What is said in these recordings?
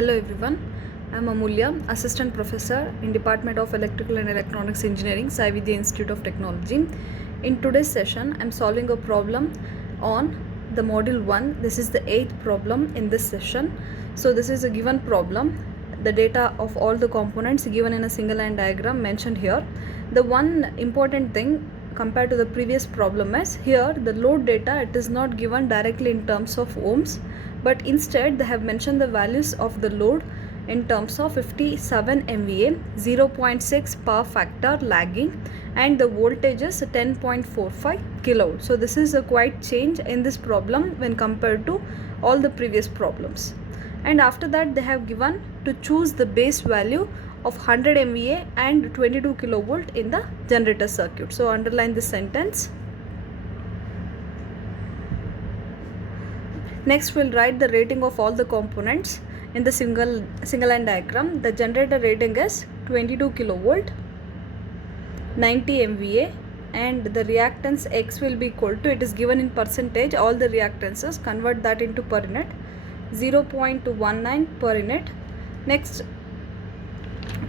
Hello everyone, I am Amulya, Assistant Professor in Department of Electrical and Electronics Engineering, Sai Vidya Institute of Technology. In today's session, I am solving a problem on the module 1. This is the 8th problem in this session. So this is a given problem. The data of all the components given in a single line diagram mentioned here. The one important thing compared to the previous problem is here the load data, it is not given directly in terms of ohms, but instead they have mentioned the values of the load in terms of 57 MVA, 0.6 power factor lagging, and the voltage is 10.45 kilovolt. So this is a quite change in this problem when compared to all the previous problems. And after that they have given to choose the base value of 100 MVA and 22 kilovolt in the generator circuit. So underline this sentence. Next we'll write the rating of all the components in the single line diagram. The generator rating is 22 kilovolt, 90 MVA, and the reactance X will be equal to, it is given in percentage, all the reactances, convert that into per unit, 0.19 per unit. Next,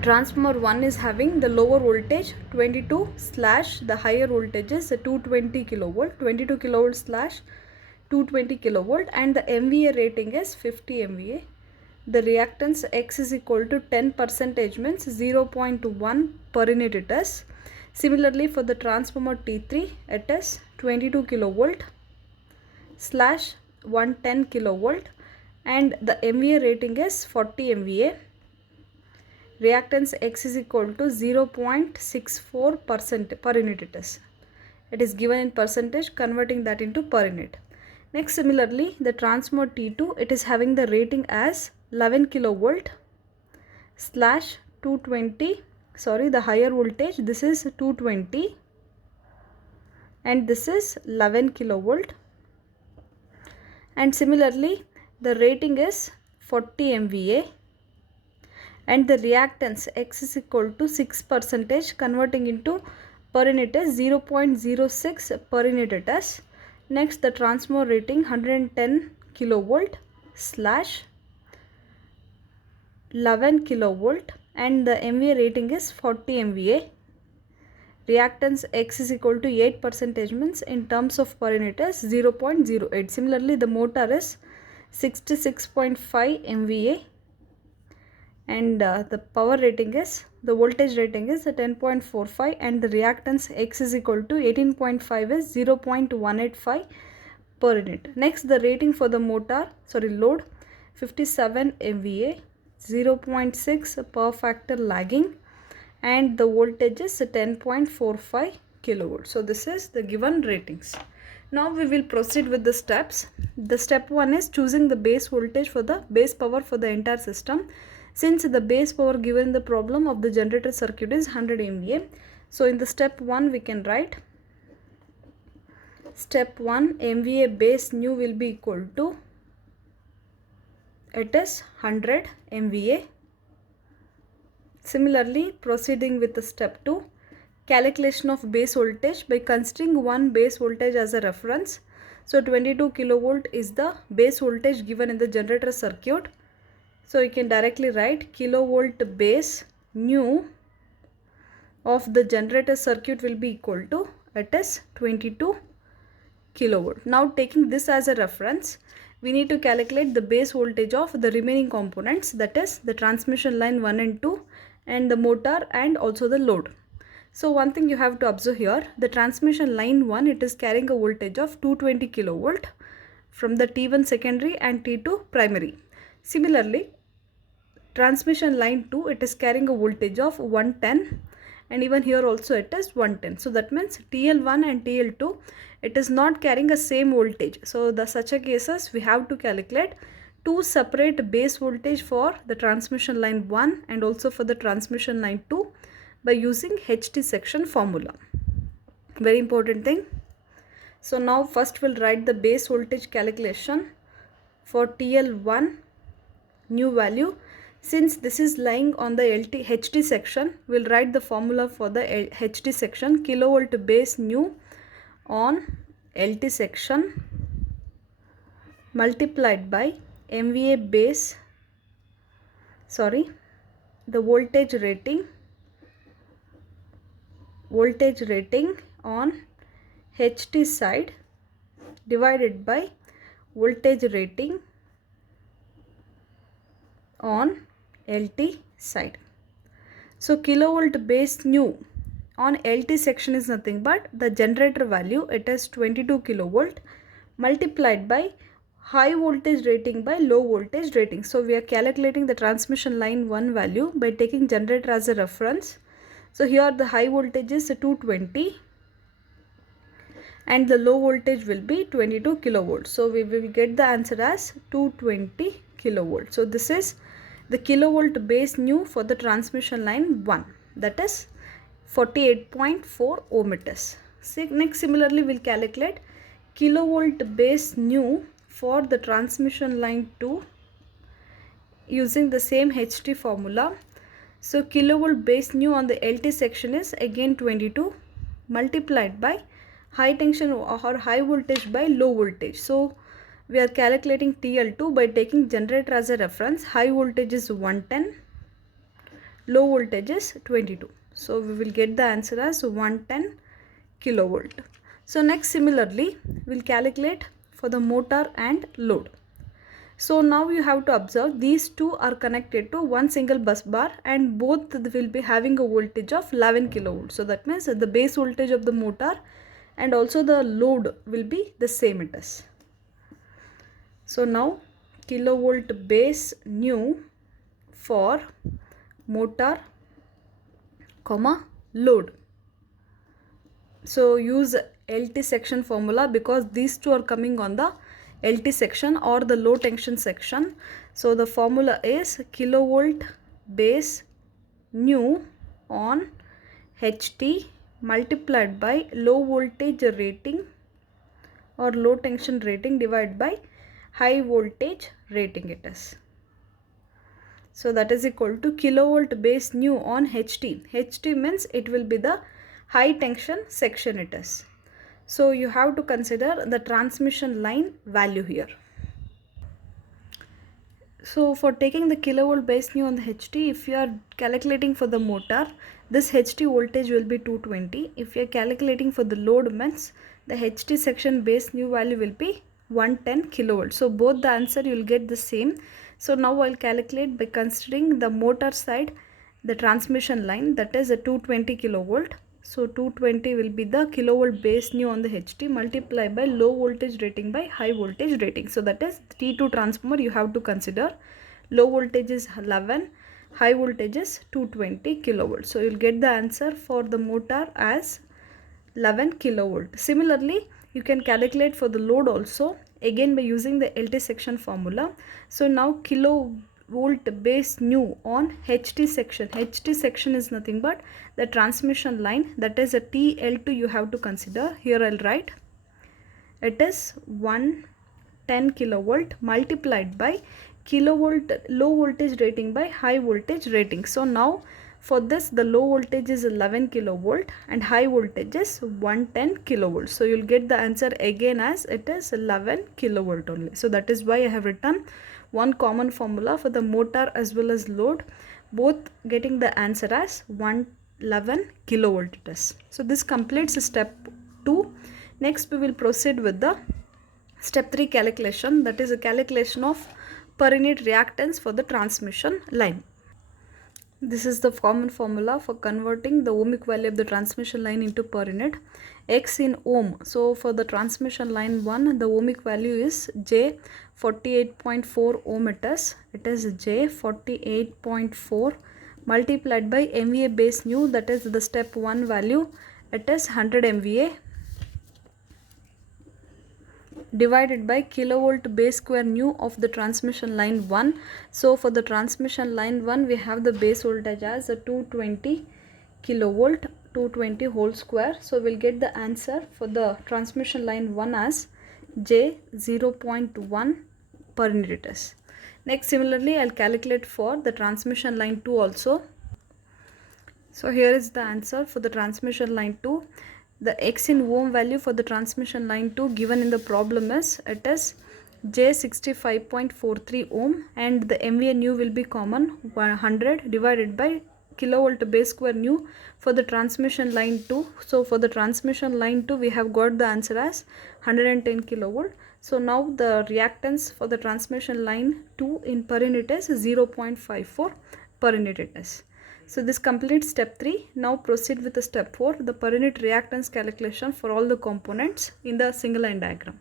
transformer 1 is having the lower voltage 22 slash the higher voltage is 220 kilovolt, 22 kilovolt slash 220 kilovolt, and the MVA rating is 50 MVA. The reactance X is equal to 10% means 0.1 per unit it is. Similarly for the transformer T3 it is 22 kilovolt slash 110 kilovolt, and the MVA rating is 40 MVA. Reactance X is equal to 0.64% per unit it is. It is given in percentage, converting that into per unit. Next, similarly, the transformer T2, it is having the rating as 11 kilovolt slash 220, the higher voltage, this is 220 and this is 11 kilovolt. And similarly, the rating is 40 MVA and the reactance X is equal to 6%, converting into per unit is 0.06 per unit it is. Next, the transformer rating 110 kilovolt slash 11 kilovolt and the MVA rating is 40 MVA. Reactance X is equal to 8% means in terms of per unit is 0.08. Similarly, the motor is 66.5 MVA and the power rating is, the voltage rating is 10.45 and the reactance X is equal to 18.5 is 0.185 per unit. Next, the rating for the load 57 MVA, 0.6 power factor lagging, and the voltage is 10.45 kilovolt. So this is the given ratings. Now we will proceed with the steps. The step 1 is choosing the base voltage for the base power for the entire system. Since the base power given in the problem of the generator circuit is 100 MVA, so in the step 1 we can write step 1 MVA base new will be equal to, it is 100 MVA. Similarly, proceeding with the step 2, calculation of base voltage by considering one base voltage as a reference. So 22 kilovolt is the base voltage given in the generator circuit. So you can directly write kilovolt base new of the generator circuit will be equal to, it is 22 kilovolt. Now taking this as a reference, we need to calculate the base voltage of the remaining components, that is the transmission line 1 and 2 and the motor and also the load. So one thing you have to observe here, the transmission line 1, it is carrying a voltage of 220 kilovolt from the T1 secondary and T2 primary. Similarly, transmission line 2, it is carrying a voltage of 110 and even here also it is 110. So that means TL1 and TL2, it is not carrying a same voltage. So the such a cases we have to calculate two separate base voltage for the transmission line 1 and also for the transmission line 2 by using HT section formula. Very important thing. So now first we'll write the base voltage calculation for TL1 new value. Since this is lying on the HT section, we'll write the formula for the HT section, kilovolt base new on LT section multiplied by MVA base the voltage rating on HT side divided by voltage rating on LT side. So kilovolt base new on LT section is nothing but the generator value, it is 22 kilovolt multiplied by high voltage rating by low voltage rating. So we are calculating the transmission line 1 value by taking generator as a reference. So here the high voltage is 220 and the low voltage will be 22 kilovolts. So we will get the answer as 220 kilovolts. So this is the kilovolt base new for the transmission line 1, that is 48.4 ohm it is. Next similarly we will calculate kilovolt base new for the transmission line 2 using the same HT formula. So kilovolt base new on the LT section is again 22 multiplied by high tension or high voltage by low voltage. So we are calculating TL2 by taking generator as a reference. High voltage is 110, low voltage is 22. So we will get the answer as 110 kilovolt. So next similarly we will calculate for the motor and load. So now you have to observe these two are connected to one single bus bar and both will be having a voltage of 11 kilovolts. So that means the base voltage of the motor and also the load will be the same it is. So now kilovolt base new for motor comma load. So use LT section formula because these two are coming on the LT section or the low tension section. So the formula is kilovolt base new on HT multiplied by low voltage rating or low tension rating divided by high voltage rating it is. So that is equal to kilovolt base new on HT. HT means it will be the high tension section it is. So you have to consider the transmission line value here. So for taking the kilovolt base new on the HT, if you are calculating for the motor, this HT voltage will be 220. If you are calculating for the load means the HT section base new value will be 110 kilovolt. So both the answer you will get the same. So now I will calculate by considering the motor side, the transmission line, that is a 220 kilovolt. So 220 will be the kilovolt base new on the HT multiplied by low voltage rating by high voltage rating. So that is T2 transformer you have to consider. Low voltage is 11, high voltage is 220 kilovolt. So you will get the answer for the motor as 11 kilovolt. Similarly, you can calculate for the load also again by using the LT section formula. So now kilovolt base new on HT section. HT section is nothing but the transmission line, that is a TL2 you have to consider. Here I'll write it is 110 kilovolt multiplied by kilovolt low voltage rating by high voltage rating. So now for this the low voltage is 11 kilovolt and high voltage is 110 kilovolt. So you'll get the answer again as it is 11 kilovolt only. So that is why I have written one common formula for the motor as well as load, both getting the answer as 111 kilovolt it is. So this completes step 2. Next we will proceed with the step 3 calculation, that is a calculation of per unit reactance for the transmission line. This is the common formula for converting the ohmic value of the transmission line into per unit. X in ohm. So for the transmission line 1, the ohmic value is J 48.4 ohm it is. It is J 48.4 multiplied by MVA base new, that is the step 1 value. It is 100 MVA divided by kilovolt base square new of the transmission line 1. So for the transmission line 1 we have the base voltage as a 220 kilovolt, 220 whole square. So we'll get the answer for the transmission line 1 as J 0.1 per unit is. Next similarly I'll calculate for the transmission line 2 also. So here is the answer for the transmission line 2. The X in ohm value for the transmission line 2 given in the problem is, it is J 65.43 ohm, and the MVA new will be common, 100 divided by kilovolt base square new for the transmission line 2. So for the transmission line 2 we have got the answer as 110 kilovolt. So now the reactance for the transmission line 2 in per unit is 0.54 per unit it is. So this completes step 3. Now proceed with the step 4, the per unit reactance calculation for all the components in the single line diagram.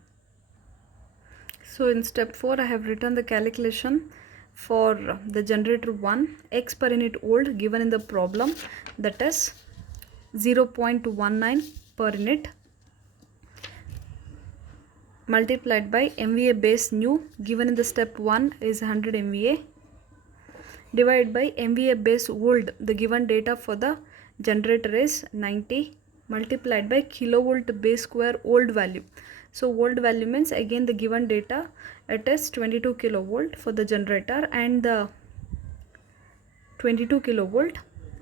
So in step 4 I have written the calculation for the generator 1, X per unit volt given in the problem, that is 0.19 per unit multiplied by MVA base new given in the step 1 is 100 MVA divided by MVA base volt, the given data for the generator is 90 multiplied by kilovolt base square volt value. So volt value means again the given data, it is 22 kilovolt for the generator and the 22 kilovolt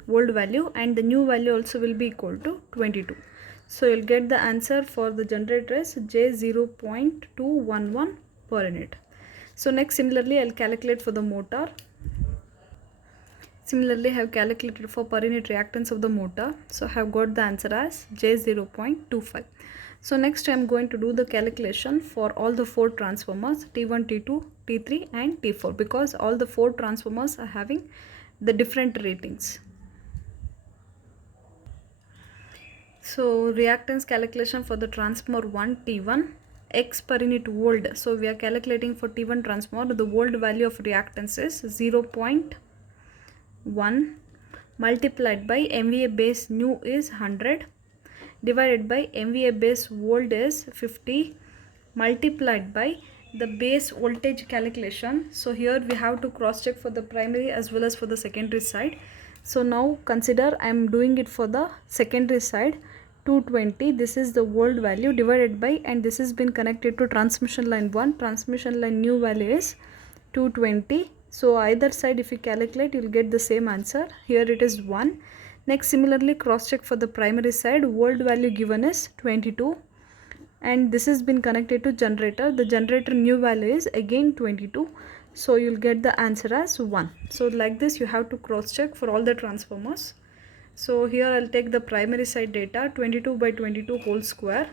volt value, and the new value also will be equal to 22. So you'll get the answer for the generator is J 0.211 per unit. So next similarly I'll calculate for the motor. Similarly I have calculated for per unit reactance of the motor. So I have got the answer as J 0.25. So next I am going to do the calculation for all the 4 transformers T1, T2, T3 and T4, because all the 4 transformers are having the different ratings. So reactance calculation for the transformer 1 T1, X per unit volt. So we are calculating for T1 transformer, the volt value of reactance is 0.1 multiplied by MVA base new is 100 divided by MVA base volt is 50 multiplied by the base voltage calculation. So here we have to cross check for the primary as well as for the secondary side. So now consider I am doing it for the secondary side, 220, this is the volt value divided by, and this has been connected to transmission line 1, transmission line new value is 220. So either side if you calculate you will get the same answer. Here it is 1. Next similarly cross check for the primary side, volt value given is 22 and this has been connected to generator. The generator new value is again 22. So you'll get the answer as 1. So like this you have to cross check for all the transformers. So here I'll take the primary side data, 22 by 22 whole square.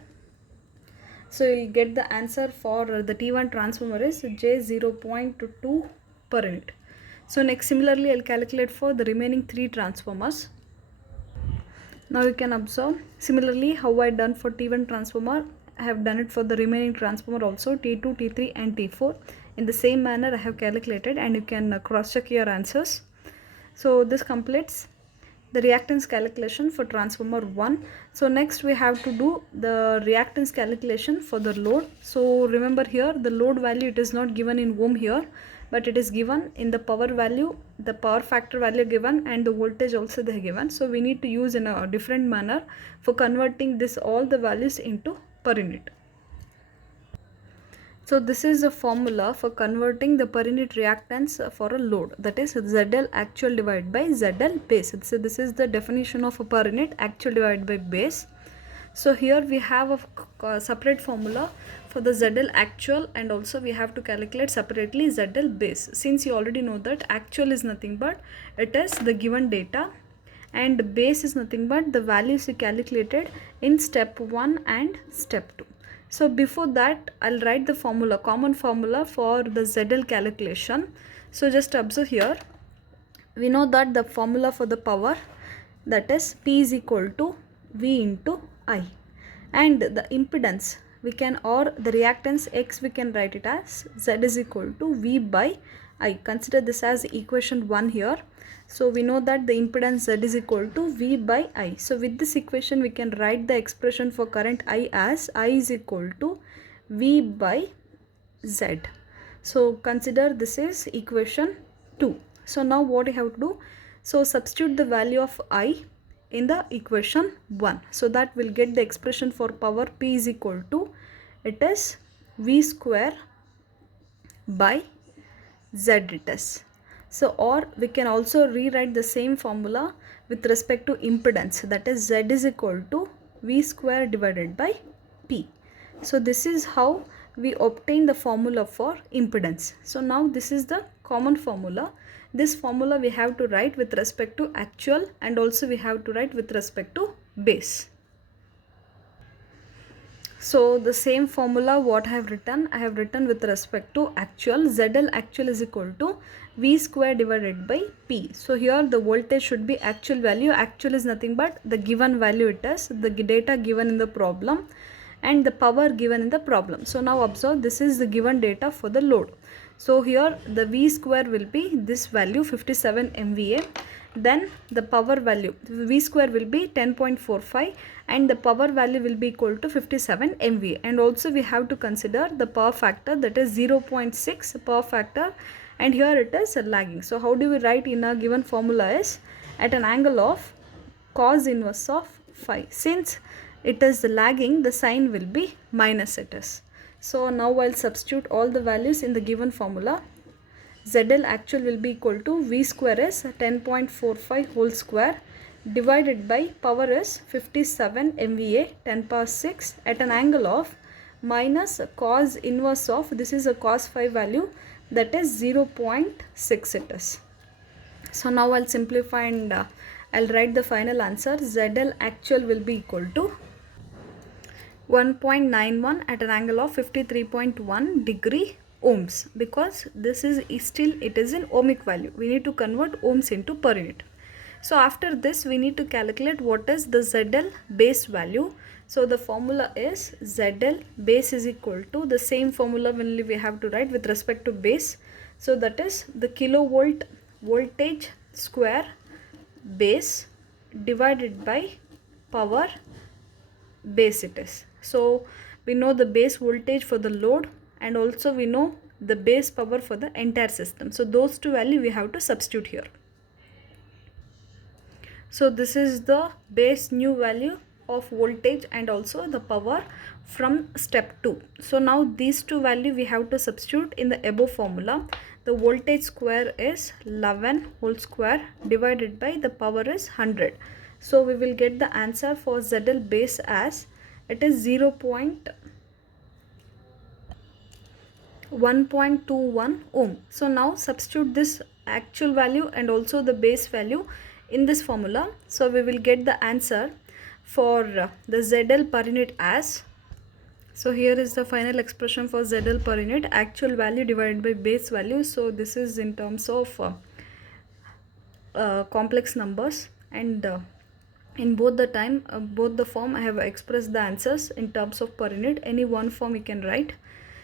So you'll get the answer for the T1 transformer is J 0.2 per unit. So next similarly I'll calculate for the remaining 3 transformers. Now you can observe similarly how I done for T1 transformer, I have done it for the remaining transformer also, T2, T3 and T4. In the same manner I have calculated, and you can cross check your answers. So this completes the reactance calculation for transformer 1. So next we have to do the reactance calculation for the load. So remember here the load value, it is not given in ohm here, but it is given in the power value, the power factor value given, and the voltage also they are given. So we need to use in a different manner for converting this all the values into per unit. So this is a formula for converting the per unit reactance for a load, that is ZL actual divided by ZL base. So this is the definition of a per unit, actual divided by base. So here we have a separate formula for the ZL actual, and also we have to calculate separately ZL base. Since you already know that actual is nothing but it is the given data, and base is nothing but the values you calculated in step 1 and step 2. So before that I'll write the formula, common formula for the ZL calculation. So just observe here, we know that the formula for the power, that is P is equal to V into I, and the impedance we can, or the reactance X, we can write it as Z is equal to V by I. Consider this as equation 1 here. So we know that the impedance Z is equal to V by I. So with this equation we can write the expression for current I as I is equal to V by Z. So consider this is equation 2. So now what you have to do, so substitute the value of I in the equation 1. So that will get the expression for power P is equal to, it is V square by Z it is. So or we can also rewrite the same formula with respect to impedance, that is Z is equal to V square divided by P. So this is how we obtain the formula for impedance. So now this is the common formula. This formula we have to write with respect to actual, and also we have to write with respect to base. So the same formula what I have written with respect to actual. ZL actual is equal to V square divided by P. So here the voltage should be actual value. Actual is nothing but the given value it is, the data given in the problem, and the power given in the problem. So now observe, this is the given data for the load. So here the V square will be this value 57 MVA. Then the power value V square will be 10.45 and the power value will be equal to 57 MVA. And also we have to consider the power factor, that is 0.6 power factor, and here it is lagging. So how do we write in a given formula is at an angle of cos inverse of phi. Since it is lagging, the sign will be minus it is. So now I'll substitute all the values in the given formula. ZL actual will be equal to V square is 10.45 whole square divided by power is 57 MVA 10 power 6 at an angle of minus cos inverse of, this is a cos phi value, that is 0.6 it is. So now I'll simplify and I'll write the final answer. ZL actual will be equal to 1.91 at an angle of 53.1 degree ohms, because this is still it is in ohmic value. We need to convert ohms into per unit. So after this we need to calculate what is the ZL base value. So the formula is ZL base is equal to the same formula only we have to write with respect to base. So that is the kilovolt voltage square base divided by power base it is. So we know the base voltage for the load and also we know the base power for the entire system. So those two values we have to substitute here. So this is the base new value of voltage and also the power from step 2. So now these two values we have to substitute in the above formula. The voltage square is 11 whole square divided by the power is 100. So we will get the answer for ZL base as it is 1.21 ohm. So now substitute this actual value and also the base value in this formula. So we will get the answer for the ZL per unit as, so here is the final expression for ZL per unit, actual value divided by base value. So this is in terms of complex numbers, and in both the time both the form I have expressed the answers in terms of per unit. Any one form you can write.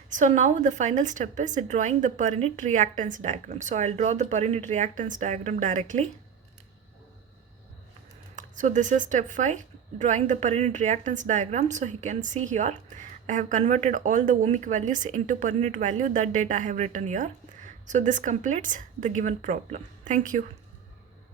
So now the final step is drawing the per unit reactance diagram. So I'll draw the per unit reactance diagram directly. So this is step 5, drawing the per unit reactance diagram. So you can see here I have converted all the ohmic values into per unit value. That data I have written here. So this completes the given problem. Thank you.